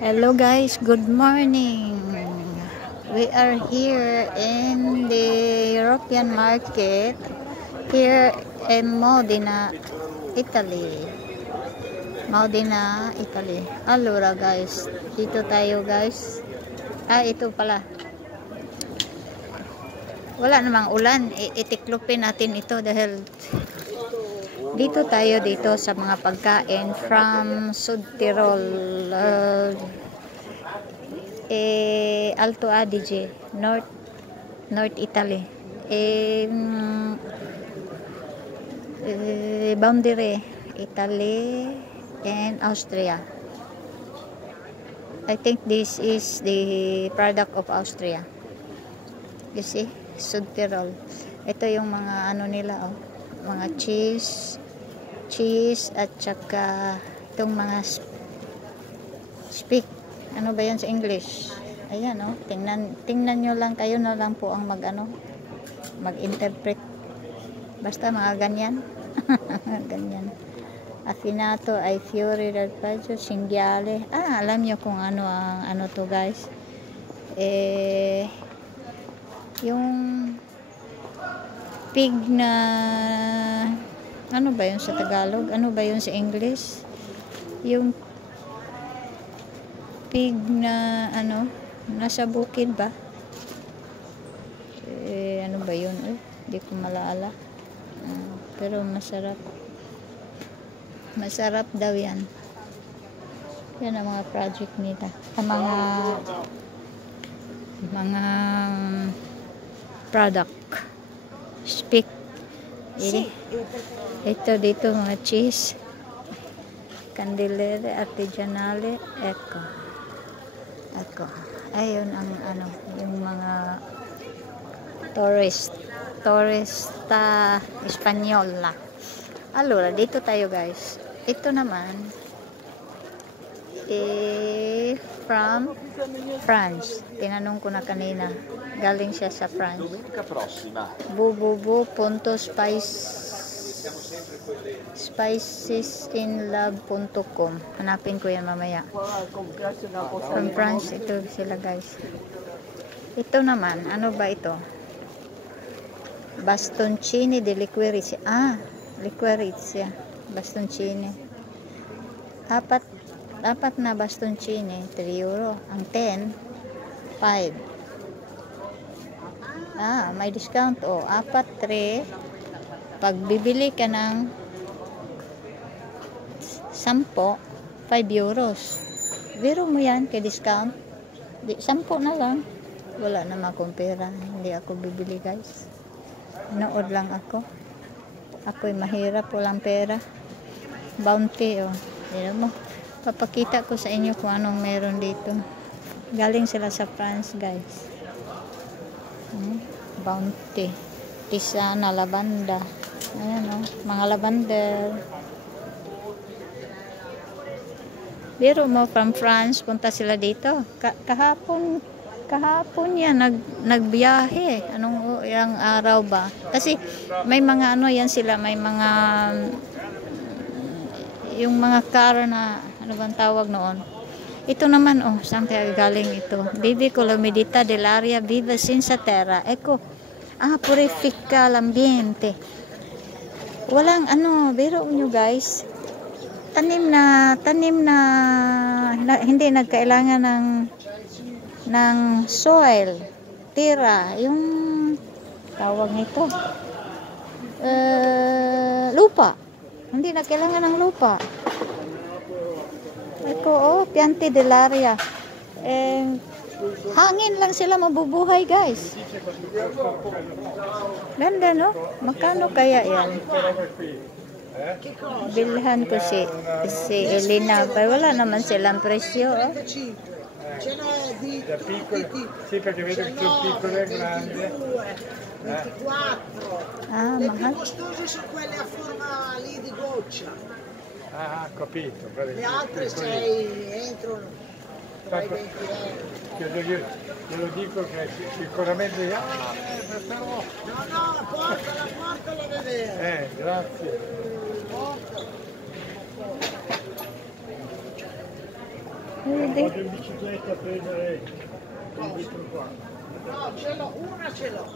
Hello guys, good morning. We are here in the European market here in Modena, Italy. Modena, Italy. Allora guys, dito tayo guys. Ito pala. Wala namang ulan. Itiklopin natin ito dahil dito tayo dito sa mga pagkain from Sud Tirol, Alto Adige, North Italy, boundary Italy and Austria. I think this is the product of Austria. You see, Sud Tirol. Ito yung mga ano nila, mga cheese at saka itong mga speak, ano ba yan sa English? Ayan, tingnan nyo lang, kayo na lang po ang mag-interpret. Basta mga ganyan. Ganyan. Affinato ay Fiori del Paggio, Cinghiale. Alam nyo kung ano ang ano to guys. Yung pig na ano ba yun sa Tagalog? Ano ba yun sa English? Yung pig na ano, nasa bukid ba? Ano ba yun? Hindi ko malaala. Pero masarap. Masarap daw yan. Yan ang mga project nila. Ang mga product. Speak. Ito dito mga cheese. Candelere artigianale. Ecco. Ayun ang ano, yung mga tourista Espanyola. Allora, dito tayo guys. Ito naman from France. Tinanong ko na kanina. Galing siya sa France. spicesinlove.com. Hanapin ko yan mamaya. From France, ito sila guys. Ito naman, ano ba ito? Bastoncini di liquirizia. Liquirizia. Bastoncini. Apat na bastoncini, 3 euro. Ang 10, 5. May discount. 4, 3. Pag bibili ka ng 10, 5 euros. Biro mo yan kay discount. 10 na lang. Wala na akong pera. Hindi ako bibili guys. Nood lang ako. Ako'y mahirap, walang pera. Bounty, Yan mo. Papakita ko sa inyo kung anong meron dito. Galing sila sa France, guys. Bounty. Tisana, lavanda. Ayan, mga lavender. Biro mo from France, punta sila dito. Kahapon yan, nagbiyahe. Anong ilang araw ba? Kasi may mga ano yan sila, may mga yung mga car na ano bang tawag noon. Ito naman, saan kaya galing ito? Vivi Colomedita dell'aria viva senza terra. Ecco, purifica l'ambiente. Walang biro nyo guys. Tanim na hindi nagkailangan ng soil, tira, yung tawag nito, lupa. Hindi na kailangan ng lupa. Ito, piante dell'aria. Hangin lang sila mabubuhay, guys. Ganda, no? Magkano kaya yan? Bilhan ko si Elena. Pero wala naman silang presyo, Ce n'è di piccole, sì, perché vedo che sono piccole e grandi. 24. 24. Le più costose sono quelle a forma lì di goccia. Capito. Le altre 6 entrano tra i 20 euro. Glielo dico che sicuramente però... No, portala a vedere. Grazie. Vedi? Vado in bicicletta a prendere il vetro qua. No, ce l'ho, una ce l'ho.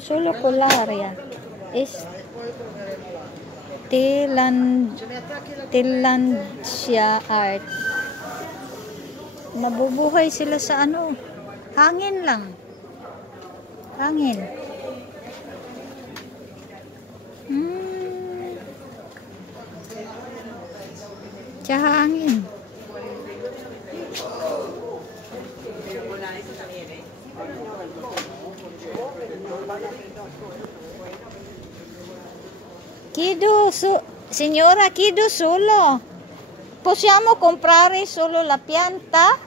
Solo con l'aria. Telansia Art. Nabubuhay sila sa ano? Hangin lang. Hangin. Sa hangin. Signora, chiedo solo. Possiamo comprare solo la pianta?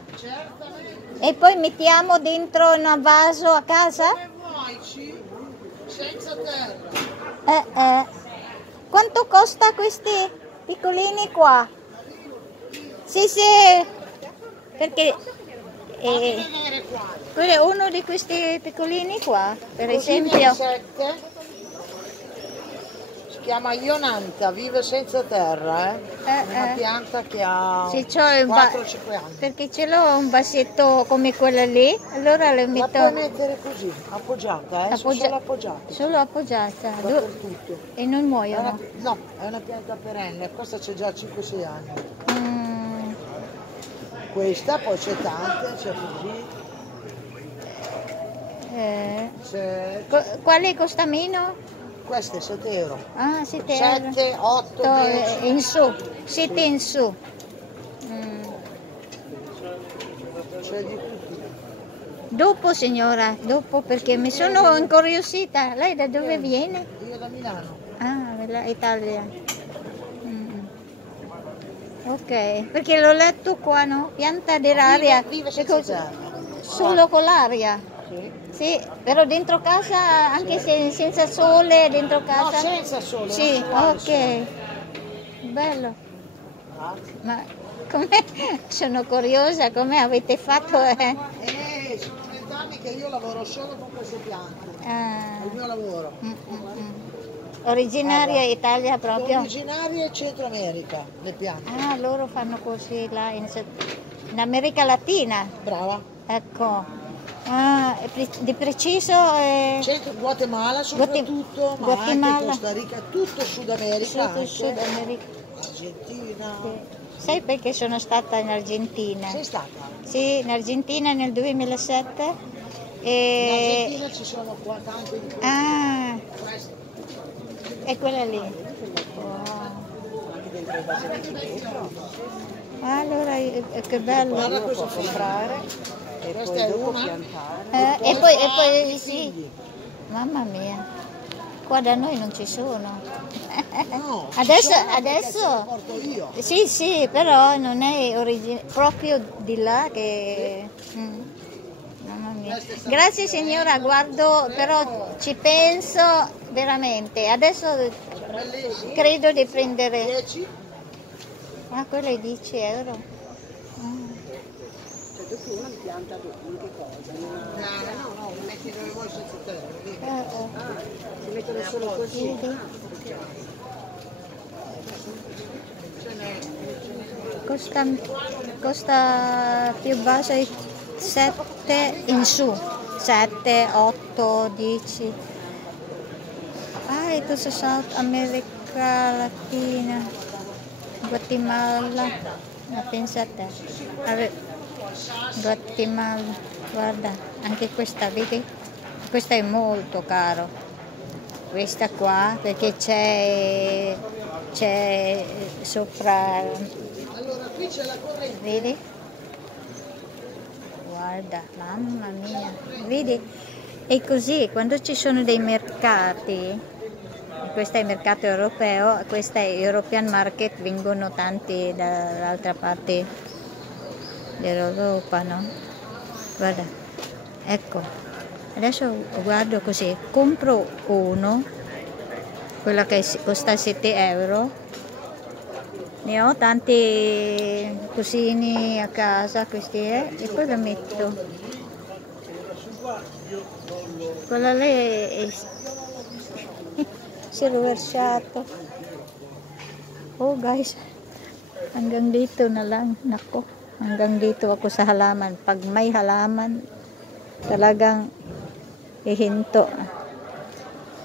E poi mettiamo dentro un vaso a casa? Come vuoi, senza terra. Quanto costa questi piccolini qua? Sì, perché quello è uno di questi piccolini qua, per esempio. 7. Si chiama Ionanta, vive senza terra, una pianta che ha Sì, c'ho 4-5 anni. perché ce l'ho un vasetto come quello lì, allora lo La metto. puoi mettere così, appoggiata, solo appoggiata. Solo appoggiata. Dappertutto. E non muoiono. No, è una pianta perenne, questa c'è già 5-6 anni. Questa, poi c'è tante, c'è così. Quale costa meno? Queste 7 euro. Ah, 7 euro. 7, 8, 10. In su, 7 in su. C'è di tutti. Dopo signora, dopo perché mi sono incuriosita. Lei da dove viene? Io da Milano. Ah, Italia. Ok, perché l'ho letto qua, no? Pianta dell'aria. Vive senza terra. Solo con l'aria. Sì, però dentro casa, anche se senza sole, dentro casa. No, senza sole. Sì, ok. Bello. Ma come sono curiosa, come avete fatto? Sono 30 anni che io lavoro solo con queste piante. È il mio lavoro. Originaria Italia proprio? Originarie Centro America, le piante. Ah, loro fanno così là in America Latina. Brava. Ecco. Ah, di preciso Centro Guatemala soprattutto, ma anche Costa Rica, tutto Sud America. Sud America. Argentina. Sì. Sai perché sono stata in Argentina? Sei stata? Sì, in Argentina nel 2007. In Argentina ci sono qua tante di queste. È quella lì. Anche dentro i vasetti dentro. Allora, che bello. Guarda cosa comprare. E questa poi è una piantare. E poi sì. Mamma mia. Qua da noi non ci sono. No, adesso porto io. Sì, però non è proprio di là che mamma mia. Grazie signora, guardo, però ci penso veramente. Adesso credo di prendere. 10? Ah, quello è 10 euro. Dopo una pianta dopo che cosa? No, li metti dove vuoi senza terra. Si mettono solo così. Costa più basso 7 in su, 7, 8, 10. Ah, ito sa South America Latina, Guatemala. Ma pensate, Guatemala, guarda, anche questa, vedi? Questa è molto caro. Questa qua, perché c'è sopra. Allora, qui c'è la corrente. Vedi? Guarda, mamma mia. Vedi? E così, quando ci sono dei mercati, questo è il mercato europeo, questo è European Market, vengono tanti dall'altra parte dell'Europa, no? Guarda, ecco, adesso guardo così, compro uno, quello che costa 7 euro, ne ho tanti cosini a casa, questi e poi lo metto. Quella lì si è rovesciato. Oh guys, hanggang dito na lang, nako. Hanggang dito ako sa halaman. Pag may halaman, talagang ihinto.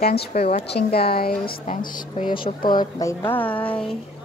Thanks for watching, guys. Thanks for your support. Bye-bye.